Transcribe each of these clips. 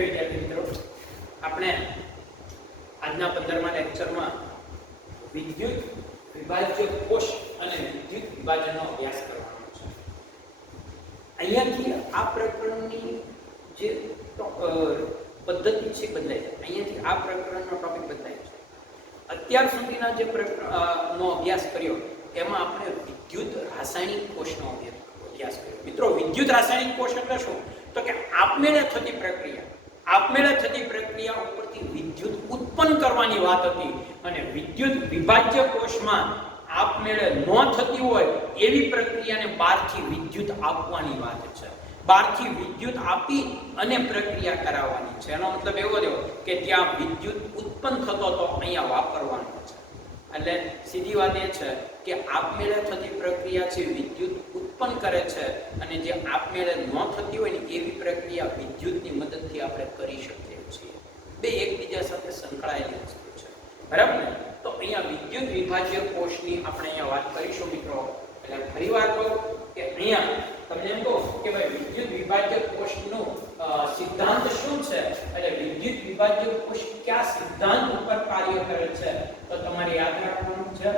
Okay વિદ્યાર્થી મિત્રો, આપણે આજના 15મા લેક્ચરમાં વિદ્યુત વિભાજ્ય કોષ અને વિદ્યુત વિભાજનનો અભ્યાસ કરવાનો છે. અહીંયાથી આ પ્રકરણની જે પદ્ધતિ છે બદલાય છે. અહીંયાથી આ પ્રકરણનો ટોપિક બદલાય છે. અત્યાર સુધીના જે પ્રકરણનો અભ્યાસ કર્યો એમાં આપણે વિદ્યુત રાસાયણિક કોષનો અભ્યાસ કર્યો. મિત્રો, વિદ્યુત રાસાયણિક કોષ એટલે શું? તો કે આપમેળે થતી પ્રક્રિયા ઉપરથી વિદ્યુત ઉત્પન્ન કરવાની વાત હતી. અને વિદ્યુત વિભાજ્ય કોષમાં આપમેળે ન થતી હોય એવી પ્રક્રિયાને બહારથી વિદ્યુત આપવાની વાત છે. બહારથી વિદ્યુત આપી અને પ્રક્રિયા કરાવવાની છે. એનો મતલબ એવો થયો કે ત્યાં વિદ્યુત ઉત્પન્ન થતો તો અહીંયા વાપરવાનો છે. એટલે સીધી વાત એ છે કે આપમેળે થતી પ્રક્રિયા છે વિદ્યુત ઉત્પન્ન કરે છે, અને જે આપમેળે ન થતી હોય ને એવી પ્રક્રિયા વિદ્યુતની મદદથી આપણે કરી શકીએ છીએ. બે એકબીજા સાથે સંકળાયેલી વસ્તુ છે, બરાબર ને? તો અહીંયા વિદ્યુત વિભાજ્ય કોષની આપણે અહીંયા વાત કરીશું મિત્રો. એટલે ફરીવાર કહું કે અહીંયા તમને એમ કહું કે ભાઈ વિદ્યુત વિભાજ્ય કોષનો સિદ્ધાંત શું છે, એટલે વિદ્યુત વિભાજ્ય કોષ કયા સિદ્ધાંત ઉપર કાર્ય કરે છે, તો તમારે યાદ રાખવાનું છે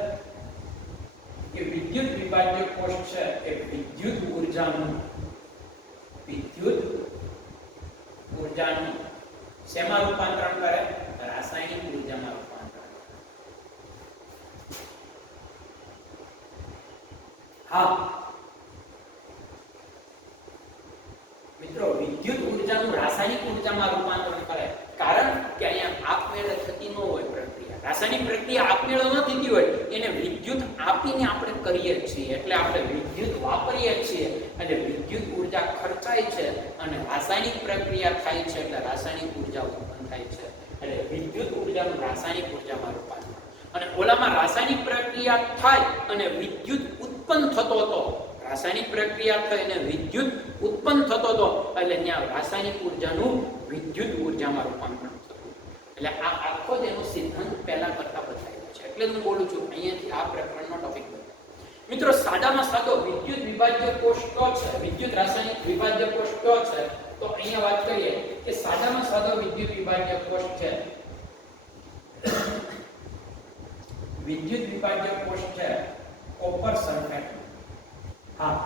કે વિદ્યુત વિભાજ્ય કોષ છે એ વિદ્યુત ઊર્જાનું શેમાં રૂપાંતરણ કરે? રાસાયણિક ઊર્જામાં રૂપાંતરણ. હા મિત્રો, વિદ્યુત ઊર્જાનું રાસાયણિક ઊર્જામાં રૂપાંતરણ કરે. કારણ કે અહીંયા આપમેળે થતી ન હોય પ્રક્રિયા. રાસાયણિક પ્રક્રિયા આપમેળે ન થતી હોય એને વિદ્યુત આપીને આપણે કરીએ છીએ. એટલે આપણે વિદ્યુત વાપરીએ છીએ અને વિદ્યુત ઊર્જા ખર્ચાય છે અને રાસાયણિક પ્રક્રિયા થાય છે એટલે રાસાયણિક ઊર્જા ઉત્પન્ન થાય છે. એટલે વિદ્યુત ઊર્જાનું રાસાયણિક ઊર્જામાં રૂપાંતરણ. અને ઓલામાં રાસાયણિક પ્રક્રિયા થાય અને વિદ્યુત ઉત્પન્ન થતો હતો. રાસાયણિક પ્રક્રિયા થઈ અને વિદ્યુત ઉત્પન્ન થતો હતો એટલે ત્યાં રાસાયણિક ઊર્જાનું વિદ્યુત ઊર્જામાં રૂપાંતરણ થતું. એટલે આ આખો જ એનો સિદ્ધાંત પહેલા કરતા બદલાયો છે. એટલે હું બોલું છું અહીંયાથી આ પ્રકરણનો ટોપિક બદલાય. મિત્રો, સાદામાં સાદો વિદ્યુત વિભાજ્ય કોષ કયો છે? વિદ્યુત રાસાયણિક વિભાજ્ય કોષ કયો છે? તો અહીંયા વાત કરીએ કે સાદામાં સાદો વિદ્યુત વિભાજ્ય કોષ છે વિદ્યુત વિભાજ્ય કોષ છે કોપર સલ્ફેટ. હા,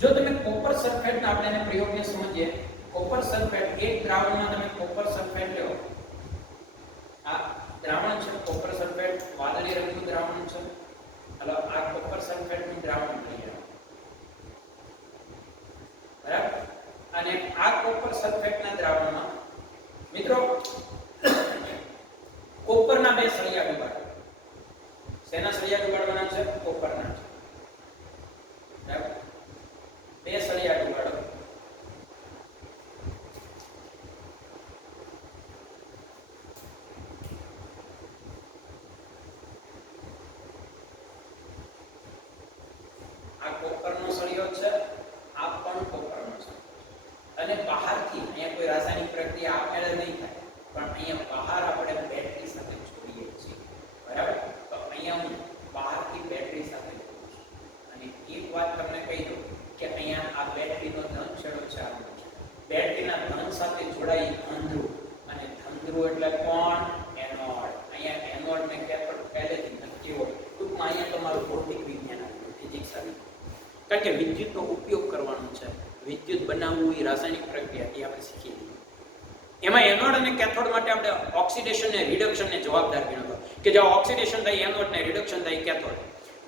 જો તમે કોપર સલ્ફેટ ના આપણે પ્રયોગને સમજીએ. કોપર સલ્ફેટ એક દ્રાવણમાં તમે કોપર સલ્ફેટ લો. આ દ્રાવણ છે કોપર સલ્ફેટ, વાદળી રંગનું દ્રાવણ છે. હાલો, આ કોપર સલ્ફેટનું દ્રાવણ લઈએ, બરાબર? અને આ કોપર સલ્ફેટના દ્રાવણમાં મિત્રો કોપરના બે સળિયા ડુબાડો. શેના સળિયા ડુબાડવાના છે? કોપરના છે, બરાબર? બે સળિયા ડુબાડો. આ કોપરનો સળિયો છે, આ પણ કોપરનો છે. અને બહારથી અહીંયા કોઈ રાસાયણિક પ્રક્રિયા આપેલ નહીં થાય, પણ અહીંયા બહાર આપણે બેટરી સાથે જોડીએ છીએ, બરાબર? તો અહીંયા હું બહારથી બેટરી સાથે જોડું છું. અને એક વાત તમને કહી દઉં કે અહીંયા આ બેટરીનો ધન છેડો છે. બેટરીના ધન સાથે જોડાઈ ધન અને ધન એટલે કોણ? એનોડ. અહીંયા એનોડ ને કેથોડ પહેલેથી નક્કી હોય. ટૂંકમાં અહીંયા તમારું ભૌતિક વિજ્ઞાન આવ્યું, ફિઝિક્સ આવ્યું. કારણ કે વિદ્યુતનો ઉપયોગ કરવાનો છે. વિદ્યુત બનાવવું એ રાસાયણિક પ્રક્રિયા એ આપણે શીખી લીધી. એમાં એનોડ અને કેથોડ માટે આપણે ઓક્સિડેશન ને રિડક્શન ને જવાબદાર ગણ્યો કે જ્યાં ઓક્સિડેશન થાય એનોડ ને રિડક્શન થાય કેથોડ.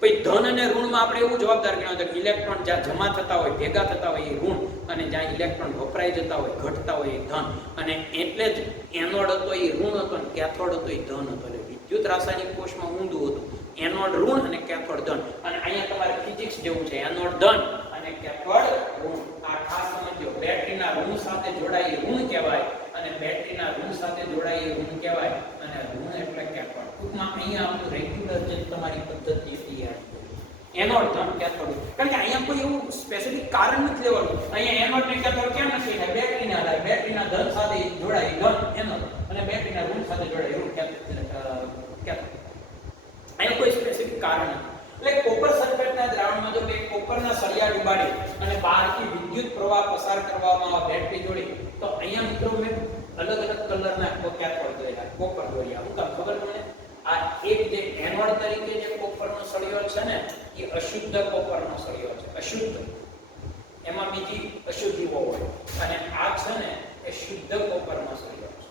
પછી ધન અને ઋણમાં આપણે એવું જવાબદાર ગણ્યો કે ઇલેક્ટ્રોન જ્યાં જમા થતા હોય, ભેગા થતા હોય એ ઋણ, અને જ્યાં ઇલેક્ટ્રોન વપરાઈ જતા હોય, ઘટતા હોય એ ધન. અને એટલે જ એનોડ હતો એ ઋણ હતો અને કેથોડ હતો એ ધન હતો. એટલે વિદ્યુત રાસાયણિક કોષમાં ઊંધું હતું. એનોડ ઋણ અને કેથોડ ધન. અને અહીંયા તમારે ફિઝિક્સ જેવું છે, એનોડ ધન અને કેથોડ ઋણ. આ ખાસ સમજો. બેટરીના ઋણ સાથે જોડાઈ ઋણ કહેવાય અને બેટરીના ઋણ સાથે જોડાઈ ઋણ કહેવાય. અને ઋણ એટલે કેથોડ. ટૂંકમાં અહીંયા આપણું રેગ્યુલર જે તમારી પદ્ધતિ હતી એનોડ ધન કેથોડ. કારણ કે અહીંયા કોઈ એવું સ્પેસિફિક કારણ નથી લેવાનું. અહીંયા એનોડ ને કેથોડ કેમ નથી થાય? બેટરીના આધારે. બેટરીના ધન સાથે જોડાઈ ધન એનોડ અને બેટરીના ઋણ સાથે જોડાઈ ઋણ કેથોડ. અહીંયા કોઈ સ્પેસિફિક કારણ નથી. એટલે કોપર સલ્ફેટના દ્રાવણમાં જો બે કોપરના સળિયા ડુબાડી અને બહારથી વિદ્યુત પ્રવાહ પસાર કરવામાં આવે બેટરી જોડી, તો અહીંયા મિત્રો મેં અલગ અલગ કલરના કેથોડ દોર્યા, કોપર દોર્યા. હું કામ ખબર તમને? આ એક જે એનોડ તરીકે જે કોપરનો સળિયો છે ને, એ અશુદ્ધ કોપરનો સળિયો છે, અશુદ્ધ. એમાં બીજી અશુદ્ધિઓ હોય, અને આ છે ને એ શુદ્ધ કોપરનો સળિયો છે.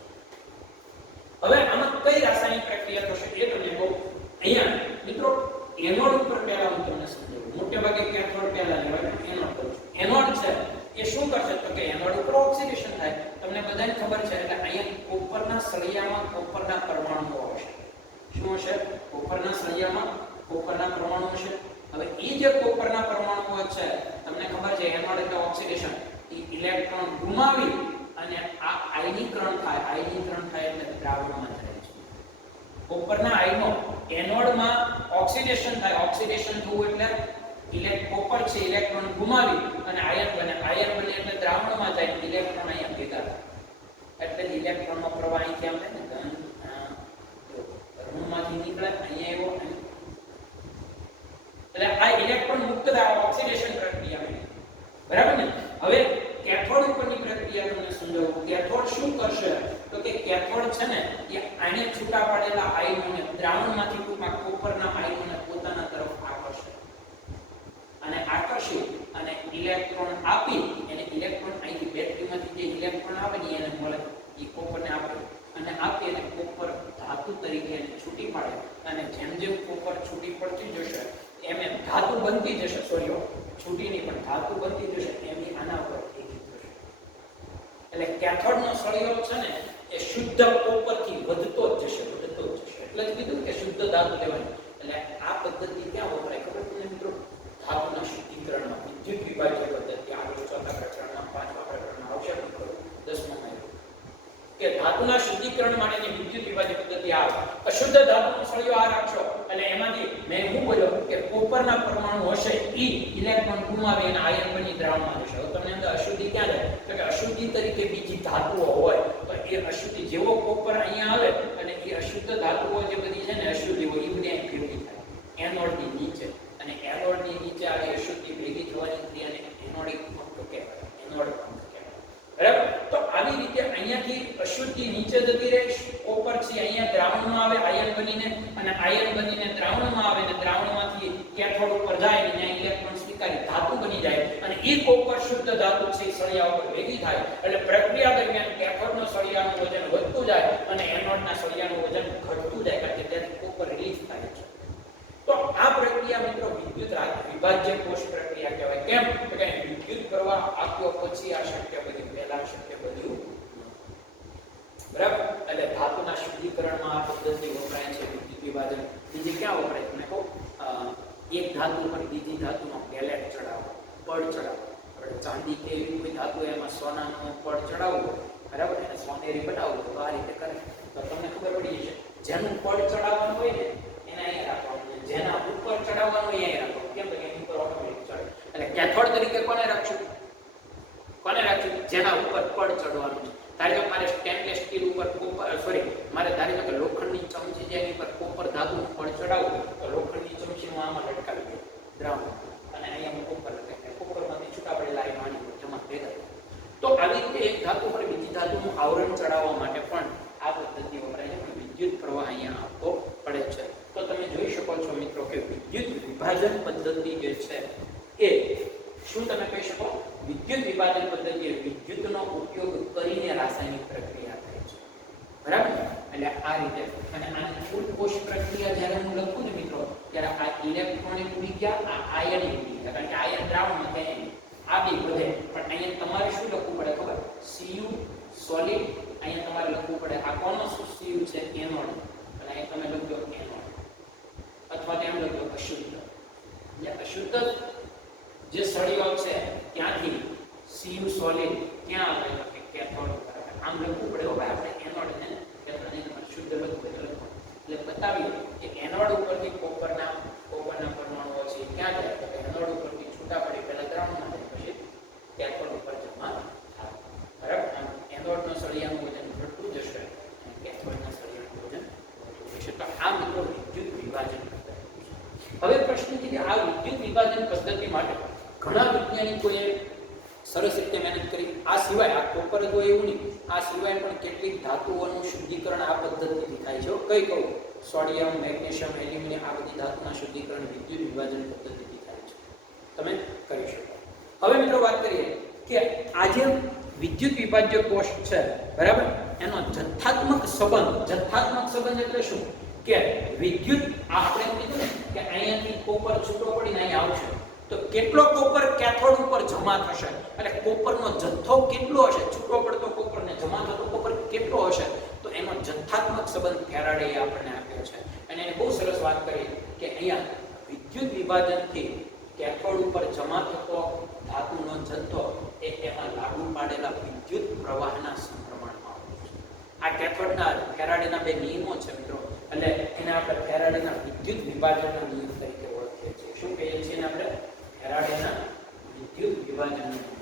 હવે આમાં કઈ રાસાયણિક પ્રક્રિયા થશે એ તમને કહું. અહીંયા મિત્રો એનોડ ઉપર પહેલા હું તમને સમજાવું. મોટે ભાગે કેથોડ પહેલા લેવાય, એનોડ કહું છું. એનોડ છે એ શું કરશે તો કે એનોડ ઉપર ઓક્સિડેશન થાય. તમને બધાને ખબર છે. એટલે અહીંયા કોપરના સળિયામાં કોપરના પરમાણુઓ હશે. શું હશે? કોપરના સળિયામાં કોપરના પરમાણુ હશે. હવે એ જે કોપરના પરમાણુઓ છે, તમને ખબર છે એનોડ એટલે ઓક્સિડેશન, એ ઇલેક્ટ્રોન ગુમાવી અને આ આયનીકરણ થાય. આયનીકરણ થાય એટલે દ્રાવણમાં જાય છે. કોપરના આયનો એનોડમાં ઓક્સિડેશન થાય. ઓક્સિડેશન થવું એટલે કોપર છે ઇલેક્ટ્રોન ગુમાવી અને આયન બને. આયન બને એટલે દ્રાવણમાં જાય. ઇલેક્ટ્રોન અહીંયા ભેગા થાય એટલે ઇલેક્ટ્રોનનો પ્રવાહ અહીંથી આમ થાય ને, ઋણમાંથી નીકળે અહીંયા એવો. એટલે આ ઇલેક્ટ્રોન મુક્ત થાય ઓક્સિડેશન પ્રક્રિયા. બરાબર ને? હવે કેથોડ ઉપરની પ્રક્રિયા તમને સમજાવું. કેથોડ શું કરશે તો કે કેથોડ છે ને એ આને છૂટા પાડેલા આયનોને દ્રાવણમાંથી ટૂંકમાં કોપરના આયનોને પોતાના તરફ આકર્ષે અને આકર્ષી અને ઇલેક્ટ્રોન આપી એને ઇલેક્ટ્રોન અહીંથી બેટરીમાંથી જે ઇલેક્ટ્રોન આવે ને એને મળે, એ કોપરને આપે અને આપી અને કોપર ધાતુ તરીકે એને છૂટી પાડે. અને જેમ જેમ કોપર છૂટી પડતી જશે એમ એમ ધાતુ બનતી જશે. સોરી, છૂટી નહીં પણ ધાતુ બનતી જશે એમની આના પર ભેગી થશે. એટલે કેથોડનો સળિયો છે ને એ શુદ્ધ કોપરથી વધતો જ જશે, વધતો જ જશે. એટલે જ કીધું કે શુદ્ધ ધાતુ લેવાની. એટલે આ પદ્ધતિ ક્યાં વપરાય ખબર તમને મિત્રો? ધાતુના શુદ્ધિકરણમાં, વિદ્યુત વિભાજ્ય પદ્ધતિ. આગળ ચોથા પ્રકરણમાં, પાંચમા પ્રકરણમાં આવશે મિત્રો, 10મા કે ધાતુના શુદ્ધિકરણ માટેની વિદ્યુત વિભાજ્ય પદ્ધતિ આવે. અશુદ્ધ ધાતુનો સળિયો આ રાખશો અને એમાંથી મેં શું બોલ્યો કે કોપરના પરમાણુ હશે ઈ ઇલેક્ટ્રોન ગુમાવે અને આયન બની દ્રાવણમાં જશે. હવે તમને અંદર અશુદ્ધિ ક્યાં જાય તો કે અશુદ્ધિ તરીકે બીજી ધાતુઓ હોય તો એ અશુદ્ધિ જેવો કોપર અહીંયા આવે અને એ અશુદ્ધ ધાતુઓ જે બધી છે ને અશુદ્ધિઓ એ બધી અહીં ભેગી થાય એનોડની નીચે. અને એનોડની નીચે આવી અશુદ્ધિ ભેગી થવાની ક્રિયાને એનોડિક પંપ કહેવાય. એનોડ પંપ કહેવાય. બરાબર? તો આવી રીતે અહીંયાથી અશુદ્ધિ નીચે જતી રહે, કોપર છે અહીંયા દ્રાવણમાં આવે આયન બનીને, અને આયન બનીને દ્રાવણમાં આવે અને દ્રાવણમાંથી કેથોડ ઉપર જાય અને ત્યાં ઇલેક્ટ્રોન સ્વીકારી ધાતુ બની જાય અને એ કોપર શુદ્ધ ધાતુ છે સળિયા ઉપર ભેગી થાય. એટલે પ્રક્રિયા દરમિયાન કેથોડનો સળિયાનું વજન વધતું જાય અને એનોડના સળિયાનું વજન ઘટતું જાય કારણ કે ત્યાંથી કોપર રિલીઝ થાય છે. તો આ પ્રક્રિયા મિત્રો વિદ્યુત વિભાજ્ય કોષ પ્રક્રિયા કહેવાય. કેમ તો કે વિદ્યુત પ્રવાહ આપ્યો પછી આ શક્ય બન્યું, પહેલા શક્ય બન્યું. બરાબર? એટલે ધાતુના શુદ્ધિકરણમાં આ પદ્ધતિ વપરાય છે, વિદ્યુત વિભાજન. બીજી ક્યાં વપરાય તમને કહું? એક ધાતુ પર બીજી ધાતુનો પેલેટ ચડાવવો, પડ ચડાવવો. આપણે ચાંદી કે એવી કોઈ ધાતુ એમાં સોનાનો પડ ચડાવવો, બરાબર, એને સોનેરી બનાવવું તો આ રીતે કરે તો તમને ખબર પડી જશે. જેનું પડ ચડાવવાનું હોય ને એને અહીંયા રાખવાનું, જેના ઉપર ચડાવવાનું અહીંયા રાખવાનું. કેમ કે એની ઉપર ઓટોમેટિક ચડે. એટલે કેથોડ તરીકે કોને રાખશું? કોને રાખશું? જેના ઉપર પડ ચડવાનું છે. ધારો કે મારે સ્ટેનલેસ સ્ટીલ ઉપર કોપર મારે ધારો કે લોખંડની ચમચી જે એની પર કોપર ધાતુનું પડ ચડાવવું તો લોખંડની ચમચી હું આમાં લટકાવી દઉં દ્રાવણ અને અહીંયા હું કોપર લટકાવી, કોપરમાંથી છૂટા પડેલા આયનો આની પર જમા ભેગા. તો આવી રીતે એક ધાતુ પર બીજી ધાતુનું આવરણ ચડાવવા માટે પણ આ પદ્ધતિ વપરાય છે. વિદ્યુત પ્રવાહ અહીંયા આપવો પડે છે. તો તમે જોઈ શકો છો મિત્રો કે વિદ્યુત વિભાજન પદ્ધતિ જે છે એ શું તમે કહી શકો? વિદ્યુત વિભાજન પદ્ધતિ વિદ્યુતનો ઉપયોગ કરીને રાસાયણિક પ્રક્રિયા થાય છે. બરાબર? એટલે આ રીતે. અને આની કુલ કોષ પ્રક્રિયા જ્યારે હું લખું ને મિત્રો ત્યારે આ ઇલેક્ટ્રોનિક ઉડી ગયા, આ આયન ઉડી ગયા. કારણ કે આયન દ્રાવણમાં થાય આ બી વધે. પણ અહીંયા તમારે શું લખવું પડે ખબર? Cu solid. અહીંયા તમારે લખવું પડે આ કોનો Cu છે? એનોડ. અને અહીં તમે લખજો એનોડ અથવા તેમ લખજો અશુદ્ધ. જે અશુદ્ધ જે સળિયો છે ત્યાંથી Cu સોલિડ ક્યાં આવે તો કે કેથોડ ઉપર. આમ લખવું પડે ભાઈ આપણે એનોડ ને કેથોડ ને શુદ્ધ લખવું એટલે બતાવી કે એનોડ ઉપરથી કોપરના પરમાણુઓ છે ક્યાં જાય તો એનોડ ઉપરથી છૂટા પડી પહેલા દ્રાવણમાં જાય પછી કેથોડ ઉપર જમા થાય. બરાબર? એનોડનો સળિયાનું વજન ઘટતું જશે અને કેથોડના સળિયાનું વજન વધતું જશે. તો આ મિત્રો વિદ્યુત વિભાજન પદ્ધતિ છે. હવે પ્રશ્ન છે કે આ વિદ્યુત વિભાજન પદ્ધતિ માટે ઘણા વૈજ્ઞાનિકોએ સરસ રીતે મહેનત કરી. આ સિવાય આ કોપર તો એવું નહીં, આ સિવાય પણ કેટલીક ધાતુઓનું શુદ્ધિકરણ આ પદ્ધતિથી થાય છે. કઈ કહું? સોડિયમ, મેગ્નેશિયમ, એલ્યુમિનિયમ આ બધી ધાતુના શુદ્ધિકરણ વિદ્યુત વિભાજન પદ્ધતિથી થાય છે. તમે કરી શકો. હવે મિત્રો વાત કરીએ કે આ જે વિદ્યુત વિભાજ્ય કોષ છે, બરાબર, એનો જથ્થાત્મક સંબંધ એટલે શું? કે વિદ્યુત આપણે કીધું ને કે અહીંયાથી કોપર છૂટો પડીને અહીં આવશે, તો કેટલો કોપર કેથોડ ઉપર જમા થશે, એટલે કોપરનો જથ્થો કેટલો હશે, છૂટો પડતો કોપર ને જમા થતો કોપર કેટલો હશે, તો એનો જથ્થાત્મક સંબંધ ફેરાડેએ આપણને આપ્યો છે. અને એને બહુ સરસ વાત કરી કે અહીંયા વિદ્યુત વિભાજનથી કેથોડ ઉપર જમા થતો ધાતુનો જથ્થો એ એમાં લાગુ પાડેલા વિદ્યુત પ્રવાહના સમપ્રમાણમાં હોય છે. આ કેથોડના ફેરાડેના બે નિયમો છે મિત્રો, એટલે એને આપણે ફેરાડેના વિદ્યુત વિભાજનના નિયમ તરીકે ઓળખીએ છીએ. શું કહીએ છીએ એને આપણે? ફેરાડેના વિદ્યુત વિભાજનના નિયમ.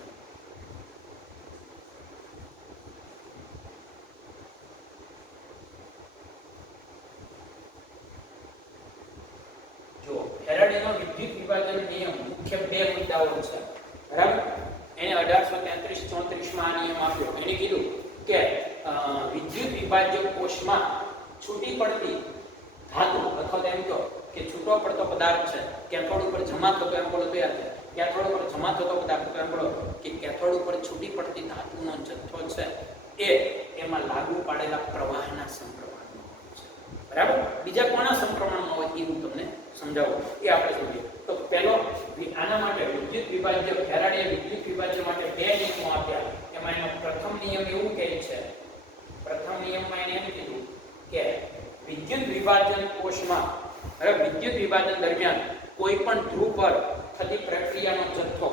જો ફેરાડેનો વિદ્યુત વિભાજન નિયમ મુખ્ય બે મુદ્દાઓ છે, બરાબર. એને 1833-34 માં આ નિયમ આપ્યો. એને કીધું કે વિદ્યુત વિભાજ્ય કોષમાં છૂટી પડતી ધાતુ અથવા એમ કહો કે છૂટો પડતો પદાર્થ છે, કેથોડ ઉપર જમા થતો એમ બોલો તૈયાર છે. કેથોડ ઉપર જમા થતો પદાર્થ તો એમ બોલો કે કેથોડ ઉપર છૂટી પડતી ધાતુનો જથ્થો છે એ એમાં લાગુ પાડેલા પ્રવાહના સમપ્રમાણમાં હોય છે, બરાબર. બીજા કોના સમપ્રમાણમાં હોય એ હું તમને સમજાવું, એ આપણે સમજીએ. તો પહેલો આના માટે વિદ્યુત વિભાજ્ય ફેરાડે વિદ્યુત વિભાજ્ય માટે બે નિયમો આપ્યા. એમાં એનો પ્રથમ નિયમ એવું કહે છે, પ્રથમ નિયમમાં એને એમ કીધું કે વિદ્યુત વિભાજન કોષમાં વિદ્યુત વિભાજન દરમિયાન કોઈ પણ ધ્રુવ પર થતી પ્રક્રિયાનો જથ્થો,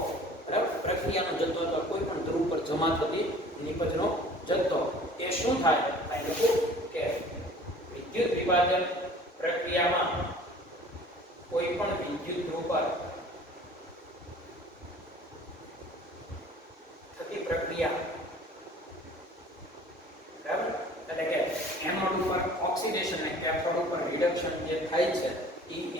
બરાબર, પ્રક્રિયાનો જથ્થો તો કોઈ પણ ધ્રુવ પર જમા થતી નિપજનો જથ્થો એ શું થાય? એટલે કે વિદ્યુત વિભાજન પ્રક્રિયામાં કોઈ પણ વિદ્યુત ધ્રુવ પર થતી પ્રક્રિયા, બરાબર, એટલે કે એનોડ ઉપર ઓક્સિડેશન અને કેથોડ ઉપર રિડક્શન જે થાય છે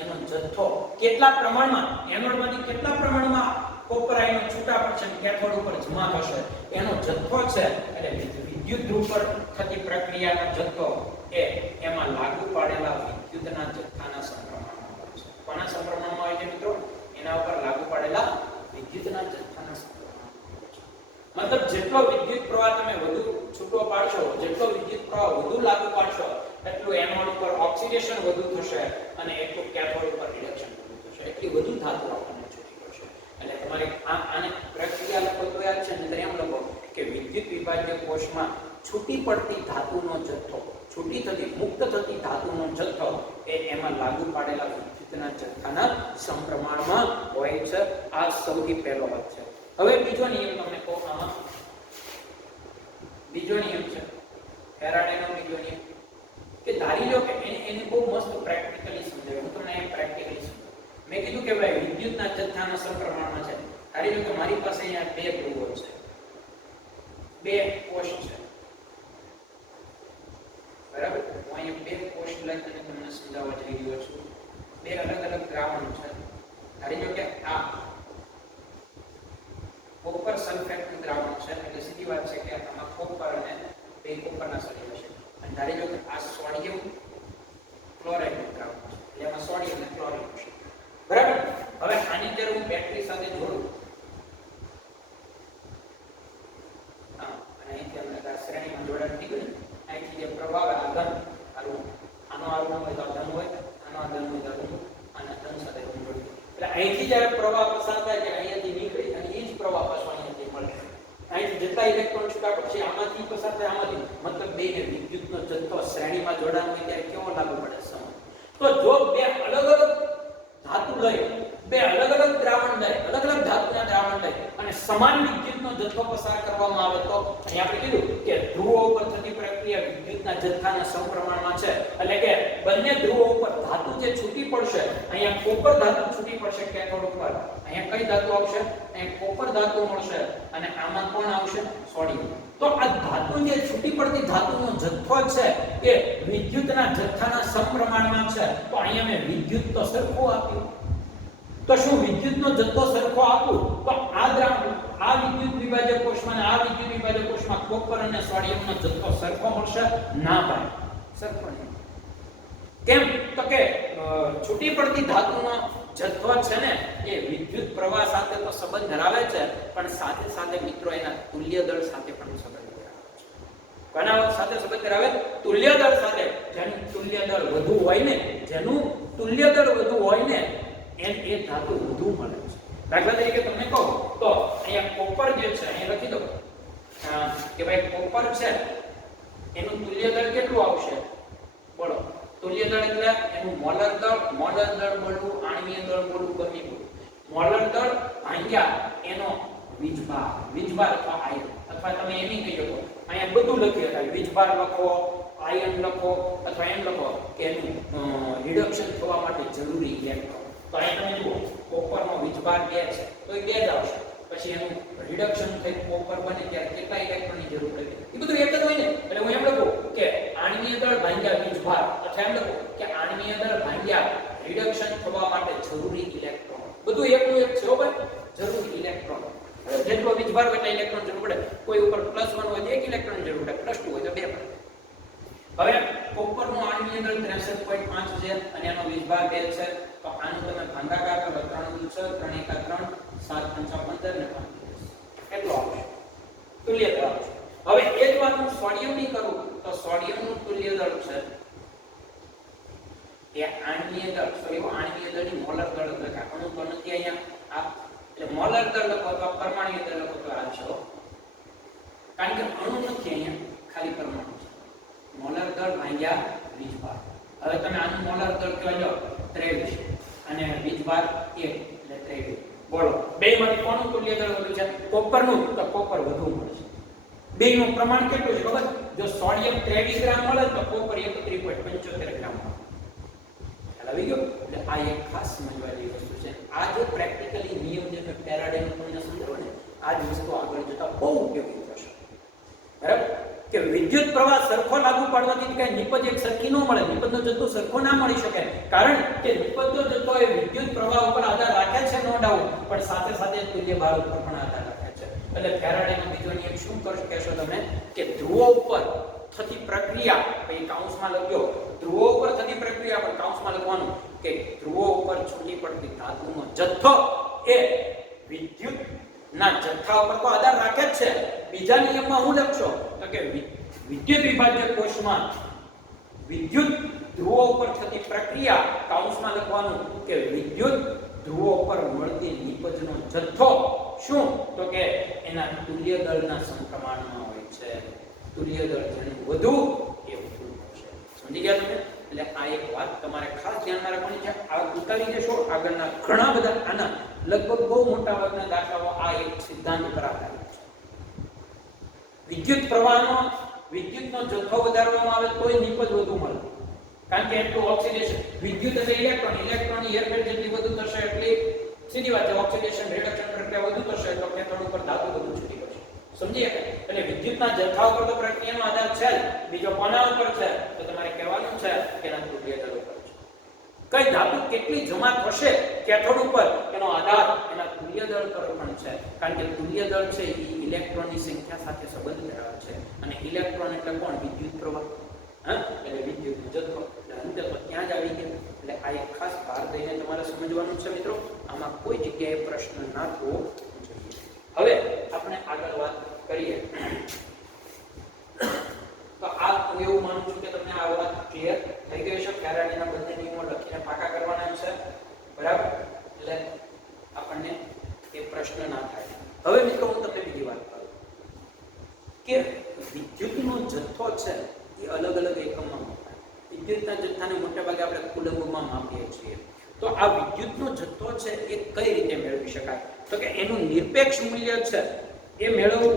એનો જથ્થો કેટલા પ્રમાણમાં, એનોડમાંથી કેટલા પ્રમાણમાં કોપર આયનો છૂટા પડશે અને કેથોડ ઉપર જમા થશે એનો જથ્થો છે. એટલે વિદ્યુત ધ્રુવ પર થતી પ્રક્રિયાનો જથ્થો એ એમાં લાગુ પાડેલા વિદ્યુતના જથ્થાના સમપ્રમાણમાં હોય છે. કોના સમપ્રમાણમાં હોય છે મિત્રો? એના ઉપર લાગુ પાડેલા વિદ્યુતના જથ્થાના સમપ્રમાણમાં હોય છે. મતલબ જેટલો વિદ્યુત પ્રવાહ તમે વધુ છૂટો પાડશો, જેટલો વિદ્યુત પ્રવાહ વધુ લાગુ પાડશો એટલું એનોડ ઉપર ઓક્સિડેશન વધુ થશે અને એટલું કેથોડ ઉપર રિડક્શન વધુ થશે, એટલી વધુ ધાતુ આપણને છૂટી પડશે. એટલે તમારે આને પ્રક્રિયા લખો તો યાદ છે ને, એમ લખો કે વિદ્યુત વિભાજ્ય કોષમાં છૂટી પડતી ધાતુનો જથ્થો, છૂટી થતી મુક્ત થતી ધાતુનો જથ્થો એ એમાં લાગુ પાડેલા વિદ્યુતના જથ્થાના સમપ્રમાણમાં હોય છે. આ સૌથી પહેલો વાત છે. હવે બીજો નિયમ તમને કહું. આમાં બીજો નિયમ છે ફેરાડેનો બીજો નિયમ, કે ધારી લો કે એને બહુ મસ્ત પ્રેક્ટિકલી સમજાવ્યું. હું તમને એમ પ્રેક્ટિકલી સમજાવું. મેં કીધું કે ભાઈ વિદ્યુતના જથ્થાના સમપ્રમાણમાં છે. ધારી લો કે મારી પાસે અહીંયા બે ધ્રુવો છે, બે કોષ છે, બરાબર. હું અહીંયા બે કોષ લઈને તમને સમજાવવા જઈ રહ્યો છું. બે અલગ અલગ દ્રાવણ છે. ધારી લો કે આ કોપર સલ્ફેટનું દ્રાવણ છે, એટલે સીધી વાત છે કે આમાં કોપર અને બે કોપરના સળિયા હશે. અને ધારી લો કે આ સોડિયમ ક્લોરાઇડનું દ્રાવણ છે, એટલે એમાં સોડિયમ અને ક્લોરીન હશે, બરાબર. હવે આની અંદર હું બેટરી સાથે જોડું, હા, અને અહીંથી આપણે શ્રેણીમાં જોડાણ થઈ ગયું. અહીંથી જે પ્રવાહ આ ધન આનો આનો હોય તો ધન હોય, આનો ધન હોય તો ધન, આના ધન સાથે જોડું. એટલે અહીંથી જ્યારે પ્રવાહ પસાર થાય કે અહીંયાથી નીકળે અને એ જ પ્રવાહ પાછો અહીંયાથી મળે. અહીંથી જેટલા ઇલેક્ટ્રોન છૂટા પડશે આમાંથી પસાર થાય આમાંથી, મતલબ બેને વિદ્યુતનો જથ્થો શ્રેણીમાં જોડાણ હોય ત્યારે કેવો લાગુ પડે સમાન. તો જો બે અલગ અલગ ધાતુ લઈ, બે અલગ અલગ દ્રાવણ લઈ, અલગ અલગ ધાતુના દ્રાવણ લઈ અને સમાન વિદ્યુતનો જથ્થો પસાર કરવામાં આવે તો અહીં આપણે કીધું કે ધ્રુવો ઉપર થતી પ્રક્રિયા વિદ્યુતના જથ્થાના સમપ્રમાણમાં છે. એટલે કે બંને ધ્રુવો ઉપર ધાતુ જે છૂટી પડશે, અહીંયા કોપર ધાતુ છૂટી પડશે કેથોડ ઉપર, અહીંયા કઈ ધાતુ આવશે? અહીંયા કોપર ધાતુ મળશે અને આમાં કોણ આવશે? સોડિયમ. તો આ ધાતુ જે છૂટી પડતી ધાતુનો જથ્થો છે એ વિદ્યુતના જથ્થાના સમપ્રમાણમાં છે. તો અહીંયા મેં વિદ્યુત તો સરખું આપ્યું. તો શું વિદ્યુતનો જથ્થો સરખો આપું તો આ આ વિદ્યુત વિભાજક કોષમાં અને આ વિદ્યુત વિભાજક કોષમાં કોપર અને સોડિયમનો જથ્થો સરખો મળશે? ના ભાઈ, સરખો નહીં. કેમ? તો કે છૂટી પડતી ધાતુનો જથ્થો છે ને એ વિદ્યુત પ્રવાહ સાથે તો સંબંધ ધરાવે છે, પણ સાથે સાથે મિત્રો એના તુલ્ય દળ સાથે પણ સંબંધ ધરાવે છે. કોના સાથે સંબંધ ધરાવે? તુલ્ય દળ સાથે. જેનું તુલ્ય દળ વધુ હોય ને, જેનું તુલ્ય દળ વધુ હોય ને એ ધાતુ વધુ મળે છે. દાખલા તરીકે તમને કહો તો અહીંયા કોપર જે છે, અહીંયા લખી દો કે ભાઈ કોપર છે એનું તુલ્ય દળ કેટલું આવશે? બોલો. તુલ્ય દળ એટલે એનું મોલર દળ બોલવું, આણ્વીય દળ બોલવું, ગમે બોલવું. મોલર દળ ભાગ્યા એનો વીજભાર અથવા આયન, અથવા તમે એમ કહી શકો અહીંયા બધું લખી શકાય. વીજભાર લખો, આયન લખો, અથવા એમ લખો કે એનું રિડક્શન થવા માટે જરૂરી ઇલેક્ટ્રોન. તો અહીંયા તમે જુઓ કોપરનો વીજભાર 2 છે તો એ 2 જ આવશે. પછી એનું રિડક્શન થઈ કોપર બને ત્યારે કેટલા ઇલેક્ટ્રોનની જરૂર પડે? એ બધું એક જ હોય ને. એટલે હું એમ લખું કે આણ્વીય દળ ભાગ્યા વીજભાર, અથવા એમ લખું કે આણ્વીય દળ ભાગ્યા રિડક્શન થવા માટે જરૂરી ઇલેક્ટ્રોન. બધું એકનું એક છે બરાબર. જરૂરી ઇલેક્ટ્રોન જેટલો વીજભાર હોય એટલા ઇલેક્ટ્રોન જરૂર પડે. કોઈ ઉપર +1 હોય તો 1 ઇલેક્ટ્રોન જરૂર પડે, +2 હોય તો 2 પડે. હવે કોપરનું આણ્વીય દળ 63.5 છે અને એનો વીજભાર 2 છે. તો આનું તમે ભાગાકાર કરો 3 × 6 3 × 3 7 × 5 15 ને 5 કેટલો આવશે? તુલ્ય દળ આવશે. હવે એ જ વાત હું સોડિયમની કરું તો સોડિયમનું તુલ્ય દળ છે એ આણ્વીય દળ, આણ્વીય દળની મોલર દળ લખાય. અણુ તો નથી અહીંયા આ, એટલે મોલર દળ લખો તો પરમાણ્વીય દળ લખો તો આવશે. કારણ કે અણુ નથી અહીંયા, ખાલી પરમાણુ છે. મોલર દળ ભાગ્યા વીજભાર. હવે તમે આનું મોલર દળ કહેવા જાઓ 23 અને વીજભાર 1 એટલે 23. બોલો બેમાંથી કોનું તુલ્ય દળ વધુ છે? કોપરનું. તો કોપર વધુ મળશે. બેનું પ્રમાણ કેટલું છે ખબર? જો સોડિયમ 23 ગ્રામ મળે તો કોપર 31.75 ગ્રામ મળે. આવી ગયો. એટલે આ એક ખાસ સમજવા જેવી વસ્તુ છે. આ જે પ્રેક્ટિકલી નિયમ જે મેં ફેરાડેનો તમને સમજાવ્યો ને, આ જ વસ્તુ આગળ જતા બહુ ઉપયોગી થશે. બરાબર? કે વિદ્યુત પ્રવાહ સરખો લાગુ પાડવાથી કઈ નિપજ એક સરખી ન મળે. નિપજનો જથ્થો સરખો ના મળી શકે, કારણ કે નિપજનો જથ્થો એ વિદ્યુત પ્રવાહ ઉપર આધાર રાખે છે, નો ડાઉટ, પણ સાથે સાથે તુલ્ય ભાર ઉપર પણ આધાર રાખે છે. એટલે ફેરાડેનો બીજો નિયમ શું કહેશો તમે? કે ધ્રુવો ઉપર થતી પ્રક્રિયા, પછી કાઉન્સમાં લખ્યો ધ્રુવો ઉપર થતી પ્રક્રિયા, પણ કાઉન્સમાં લખવાનું કે ધ્રુવો ઉપર છૂટી પડતી ધાતુનો જથ્થો એ વિદ્યુત ના જથ્થા ઉપર તો આધાર રાખે જ છે. બીજા નિયમમાં હું લખશો તો કે વિદ્યુત વિભાજક કોષમાં વિદ્યુત ધ્રુવો ઉપર થતી પ્રક્રિયા, કાઉન્સમાં લખવાનું કે વિદ્યુત ધ્રુવો ઉપર મળતી નિપજનો જથ્થો શું? તો કે એના તુલ્ય દળના સમપ્રમાણમાં હોય છે. તુલ્ય દળ જેનું વધુ એ વધુ છે. સમજી ગયા તમે? એટલે આ એક વાત તમારે ખાસ ધ્યાનમાં રાખવાની છે. આ ઉતારી દેશો. આગળના ઘણા બધા આના લગભગ બહુ મોટા ભાગના દાખલાઓ આ એક સિદ્ધાંત પર આધારિત છે. વિદ્યુત પ્રવાહનો વિદ્યુતનો જથ્થો વધારવામાં આવે તોય નિપજ વધુ મળે, કારણ કે એટલું ઓક્સિડેશન. વિદ્યુત એટલે ઇલેક્ટ્રોનની હેરફેર જેટલી વધુ થશે એટલી સીધી વાત છે ઓક્સિડેશન રિડક્શન પ્રક્રિયા વધુ થશે તો કેથોડ ઉપર ધાતુ વધુ છૂટી પડશે. સમજીએ? એટલે વિદ્યુતના જથ્થા ઉપર તો પ્રક્રિયાનો આધાર છે જ. બીજો કોના ઉપર છે? તો તમારે કહેવાનું છે કે એના તુલ્ય દળ ઉપર છે. કઈ ધાતુ કેટલી જમા થશે કેથોડ ઉપર એનો આધાર એના તુલ્ય દળ પર પણ છે, કારણ કે તુલ્ય દળ છે એ ઇલેક્ટ્રોનની સંખ્યા સાથે સંબંધ ધરાવે છે. અને ઇલેક્ટ્રોન એટલે કોણ? વિદ્યુત પ્રવાહ. એટલે વિદ્યુતનો જથ્થો. એટલે અંતે તો ત્યાં જ આવી ગયો. એટલે આ એક ખાસ ભાર દઈને તમારે સમજવાનું છે મિત્રો. આમાં કોઈ જગ્યાએ પ્રશ્ન ના થવો જોઈએ. હવે આપણે આગળ વાત કરીએ તો આ હું એવું માનું છું કે તમને આ વાત ક્લિયર થઈ ગઈ છે. ફેરાડેના બંને નિયમો લખીને પાકા કરવાના છે. બરાબર? એટલે આપણને એ પ્રશ્ન ના થાય. હવે મિત્રો હું તમને બીજી વાત કરું કે વિદ્યુતનો જથ્થો છે એ અલગ અલગ એકમમાં માપાય. વિદ્યુતના જથ્થાને મોટા ભાગે આપણે કુલમ્બમાં માપીએ છીએ. તો આ વિદ્યુતનો જથ્થો છે એ કઈ રીતે મેળવી શકાય? તો કે એનું નિરપેક્ષ મૂલ્ય છે એ મેળવવું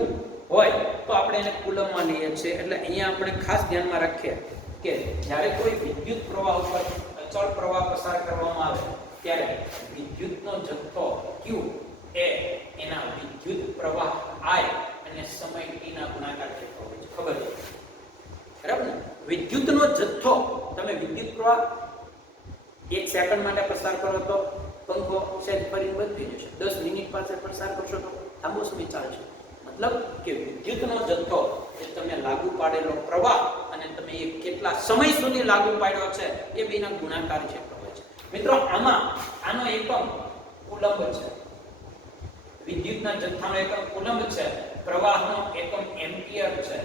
હોય તો આપણે એને કુલમમાં લઈએ છીએ. એટલે અહીંયા આપણે ખાસ ધ્યાનમાં રાખીએ કે જ્યારે કોઈ વિદ્યુત પ્રવાહ ઉપર અચળ પ્રવાહ પસાર કરવામાં આવે ત્યારે વિદ્યુતનો જથ્થો Q એ એના વિદ્યુત પ્રવાહ I અને સમય t ના ગુણાકાર જેટલો હોય છે. ખબર છે? બરાબર ને? વિદ્યુતનો જથ્થો તમે વિદ્યુત પ્રવાહ 1 સેકન્ડ માટે પસાર કરો તો પંખો સેજ ફરીને બંધ થઈ જશે. 10 મિનિટ પાસે પસાર કરશો તો લાંબો સમય ચાલશે. મતલબ કે વિદ્યુતનો જથ્થો એ તમે લાગુ પાડેલો પ્રવાહ અને તમે એ કેટલા સમય સુધી લાગુ પાડ્યો છે એ બેના ગુણાકાર જેટલો હોય છે. મિત્રો આમાં આનો એકમ કુલંબ છે. વિદ્યુતના જથ્થાનો એકમ કુલંબ છે, પ્રવાહનો એકમ એમ્પિયર છે.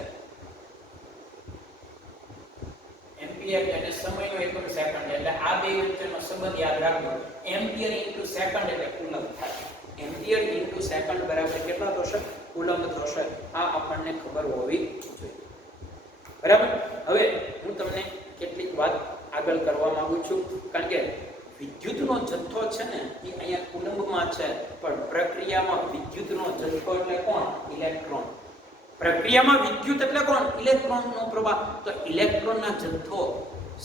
એમ્પિયર એટલે સમયનો એકમ સેકન્ડ. એટલે આ બે વચ્ચેનો સંબંધ યાદ રાખજો. એમ્પિયર ઇન્ટુ સેકન્ડ એટલે કુલંબ થાય. એમ્પિયર ઇન્ટુ સેકન્ડ બરાબર કેટલા થશે? કુલંબ થશે. આ આપણને ખબર હોવી જોઈએ. બરાબર. હવે હું તમને કેટલીક વાત આગળ કરવા માંગુ છું, કારણ કે વિદ્યુતનો જથ્થો છે ને એ અહીંયા કુલંબમાં છે, પણ પ્રક્રિયામાં વિદ્યુતનો જથ્થો એટલે કોણ? ઇલેક્ટ્રોન. પ્રક્રિયામાં વિદ્યુત એટલે કોણ? ઇલેક્ટ્રોનનો પ્રવાહ. તો ઇલેક્ટ્રોનના જથ્થો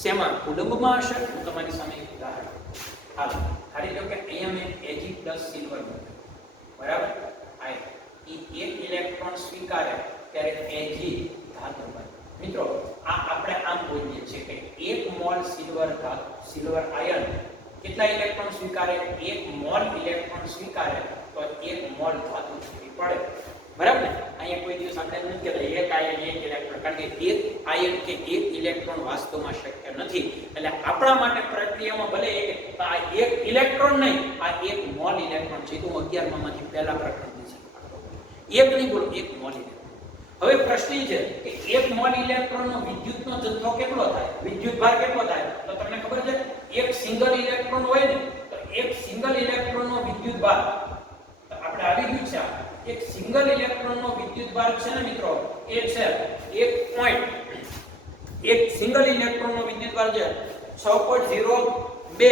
શેમાં? કુલંબમાં હશે. હું તમારી સામે એક ઉદાહરણ હાલ ધારી લો કે અહીંયા મેં Ag+ સિલ્વર મૂક્યું. બરાબર. આ એક ઇલેક્ટ્રોન સ્વીકારે ત્યારે Ag ધાતુ બને. મિત્રો આ આપણે આમ બોલીએ છીએ કે 1 મોલ સિલ્વર આયન કેટલા ઇલેક્ટ્રોન સ્વીકારે? 1 મોલ ઇલેક્ટ્રોન સ્વીકારે તો 1 મોલ ધાતુ છૂટી પડે. બરાબર ને? અહીંયા કોઈ દિવસ આપણે નથી કહેતા એક આયન એક ઇલેક્ટ્રોન, કારણ કે એક આયન કે એક ઇલેક્ટ્રોન વાસ્તવમાં શક્ય નથી. એટલે આપણા માટે પ્રક્રિયામાં ભલે આ એક ઇલેક્ટ્રોન નહીં, આ 1 મોલ ઇલેક્ટ્રોન છે. તો 11 માંથી પહેલા પ્રકરણ છે. એક નહીં બોલો, 1 મોલ ઇલેક્ટ્રોન. હવે પ્રશ્ન છે કે 1 મોલ ઇલેક્ટ્રોનનો વિદ્યુતનો જથ્થો કેટલો થાય? વિદ્યુત ભાર કેટલો થાય? તો તમને ખબર છે એક સિંગલ ઇલેક્ટ્રોન હોય ને તો એક સિંગલ ઇલેક્ટ્રોનનો વિદ્યુત ભાર આપણે આવી ગયું છે. એક સિંગલ ઇલેક્ટ્રોનનો વિદ્યુત ભાર છે ને મિત્રો એ છે 1 સિંગલ ઇલેક્ટ્રોનનો વિદ્યુત ભાર છે 6.02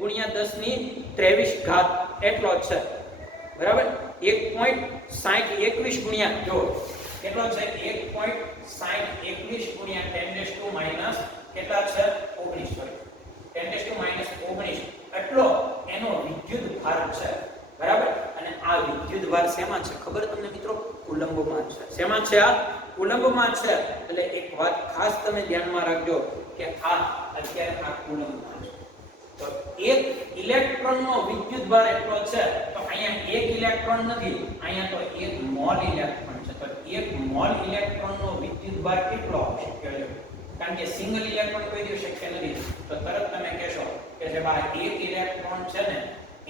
ગુણ્યા 1023 ઘાત એટલો છે. બરાબર. 1.6021 ગુણ્યા જો કેટલો છે? 1.6021 ગુણ્યા 10⁻⁻ કેટલા છે? 19 સોરી 10⁻⁻19 એટલો એનો વિદ્યુત ભાર છે. બરાબર. અને આ વિદ્યુત ભાર શેમાં છે ખબર તમને મિત્રો? કુલંબમાં છે. શેમાં છે? આ કુલંબમાં છે. એટલે એક વાત ખાસ તમે ધ્યાનમાં રાખજો કે આ અત્યારે આ કુલંબમાં છે. તો એક ઇલેક્ટ્રોનનો વિદ્યુત ભાર એટલો છે. તો અહીંયા એક ઇલેક્ટ્રોન નથી, અહીંયા તો 1 મોલ ઇલેક્ટ્રોન છે. તો 1 મોલ ઇલેક્ટ્રોનનો વિદ્યુત ભાર કેટલો આવશે કહેજો? કારણ કે સિંગલ ઇલેક્ટ્રોન કોઈ દિવસ શક્ય નથી. તો તરત તમે કહેશો કે જે આ એક ઇલેક્ટ્રોન છે ને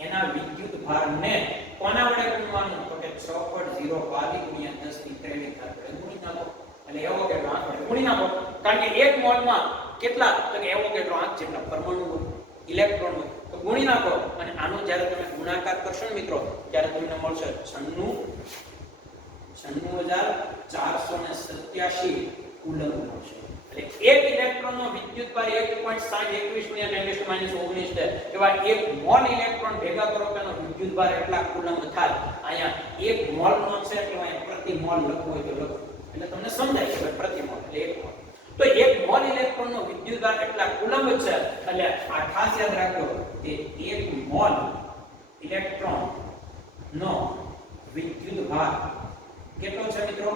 એના વિદ્યુત ભારને કોના વડે ગુણવાનું? તો કે 6.022 ગુણ્યા 10⁻³ ઘાત વડે ગુણી નાખો. એટલે એવોગેડ્રો આંક વડે ગુણી નાખો. કારણ કે એક મોલમાં કેટલા? તો કે એવોગેડ્રો આંક જેટલા પરમાણુ હોય, ઇલેક્ટ્રોન હોય. તો ગુણી નાખો અને આનો જ્યારે તમે ગુણાકાર કરશો ને મિત્રો ત્યારે તમને મળશે 96,487 કુલંબ મળશે. એટલે એક ઇલેક્ટ્રોનનો વિદ્યુત ભાર 1.6021 ગુણ્યા 10⁻⁻19 છે. એવા એક મોલ ઇલેક્ટ્રોન ભેગા કરો તો એનો વિદ્યુત ભાર એટલા કુલંબ થાય. અહીંયા એક મોલ નો છે એટલે અહીંયા પ્રતિ મોલ લખવું હોય તો લખો, એટલે તમને સમજાય છે પ્રતિ મોલ એટલે 1 મોલ. તો 1 મોલ ઇલેક્ટ્રોનનો વિદ્યુત ભાર એટલા કુલંબ છે. એટલે આ ખાસ યાદ રાખજો કે 1 મોલ ઇલેક્ટ્રોન નો વિદ્યુત ભાર કેટલો છે મિત્રો?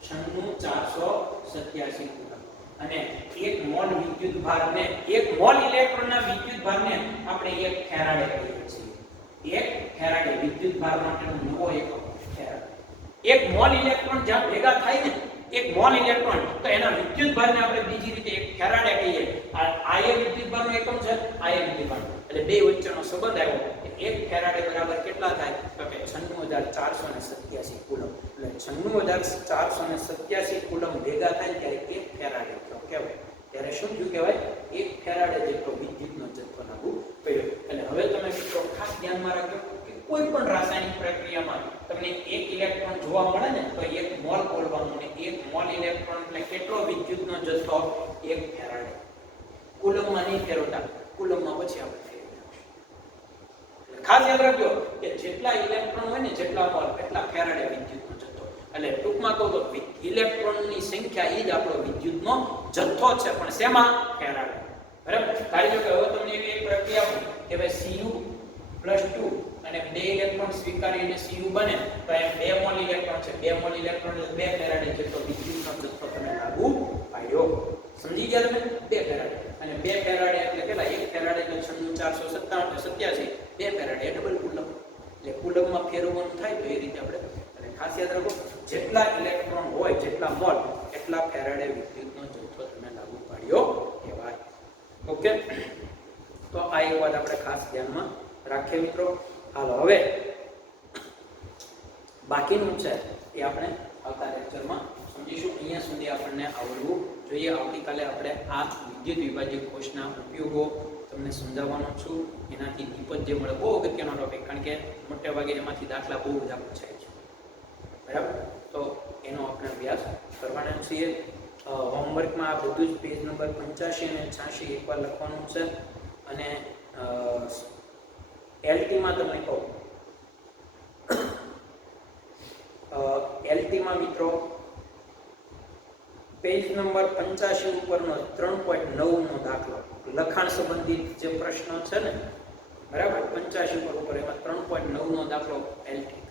96,487 કુલંબ. અને 1 મોલ વિદ્યુત ભારને 1 મોલ ઇલેક્ટ્રોનના વિદ્યુત ભારને આપણે 1 ફેરાડે કહીએ છીએ. 1 ફેરાડે વિદ્યુત ભાર માટેનો નવો એકમ ફેરાડે. 1 મોલ ઇલેક્ટ્રોન જ્યાં ભેગા થાય ને 1 મોલ ઇલેક્ટ્રોન તો એના વિદ્યુત ભારને આપણે બીજી રીતે 1 ફેરાડે કહીએ. આ એ વિદ્યુત ભારનો એકમ છે, આ એ વિદ્યુત ભાર. એટલે બે વચ્ચેનો સંબંધ આવ્યો કે 1 ફેરાડે બરાબર કેટલા થાય? તો કે 96,487 કુલંબ. એટલે 96,487 કુલંબ ભેગા થાય ત્યારે 1 ફેરાડે કહેવાય. ત્યારે શું થયું કહેવાય? 1 ફેરાડે જેટલો વિદ્યુતનો જથ્થો લાગુ પડ્યો. એટલે હવે તમે મિત્રો ખાસ ધ્યાનમાં રાખજો કે કોઈ પણ રાસાયણિક પ્રક્રિયામાં તમને 1 ઇલેક્ટ્રોન જોવા મળે ને તો 1 મોલ બોલવાનું, અને 1 મોલ ઇલેક્ટ્રોન એટલે કેટલો વિદ્યુતનો જથ્થો? 1 ફેરાડે. કુલંબમાં નહીં ફેરવતા, કુલંબમાં પછી આપણે ખાસ યાદ રાખજો કે જેટલા ઇલેક્ટ્રોન હોય ને જેટલા મોલ એટલા ફેરાડે વિદ્યુતનો જથ્થો. એટલે ટૂંકમાં કહું તો ઇલેક્ટ્રોનની સંખ્યા એ જ આપણો વિદ્યુતનો જથ્થો છે, પણ શેમાં? ફેરાડે. બરાબર. ધારી લો કે હવે તમને એવી એક પ્રક્રિયા કે ભાઈ Cu+2 અને 2 ઇલેક્ટ્રોન સ્વીકારીને Cu બને તો એ 2 મોલ ઇલેક્ટ્રોન છે. 2 મોલ ઇલેક્ટ્રોન એટલે 2 ફેરાડે જેટલો વિદ્યુતનો જથ્થો તમે લાગુ પાડ્યો. સમજી ગયા તમે? 2 ફેરાડે. અને 2 ફેરાડે એટલે કેટલા? 1 ફેરાડે એટલે 96,487, 2 ફેરાડે ડબલ કુલંબ. એટલે કુલમમાં ફેરવવાનું થાય તો એ રીતે આપણે એટલે ખાસ યાદ રાખો જેટલા ઇલેક્ટ્રોન હોય જેટલા મોલ એટલા ફેરાડે વિદ્યુતનો જથ્થો તમે લાગુ પાડ્યો કહેવાય. ઓકે, તો આ એક વાત આપણે ખાસ ધ્યાનમાં રાખીએ મિત્રો. હાલો હવે બાકીનું છે એ આપણે આવતા લેક્ચરમાં સમજીશું. અહીંયા સુધી આપણને આવડવું જોઈએ. આવતીકાલે આપણે આ વિદ્યુત વિભાજ્ય કોષના ઉપયોગો તમને સમજાવવાનો છું. એનાથી નિપજ જે મળે બહુ અગત્યનો ટોપિક, કારણ કે મોટે ભાગે એમાંથી દાખલા બહુ બધા પૂછાય છે. બરાબર, તો એનો આપણે અભ્યાસ કરવાના છીએ. હોમવર્કમાં આ બધું જ પેજ નંબર 85 અને 86 એકવાર લખવાનું છે. અને એલટીમાં તમને કહું, એલટીમાં મિત્રો પેજ નંબર 85 ઉપરનો 3.9 નો દાખલો લખાણ સંબંધિત જે પ્રશ્ન છે ને, બરાબર 85 ઉપર એમાં 3.9 નો દાખલો એલટી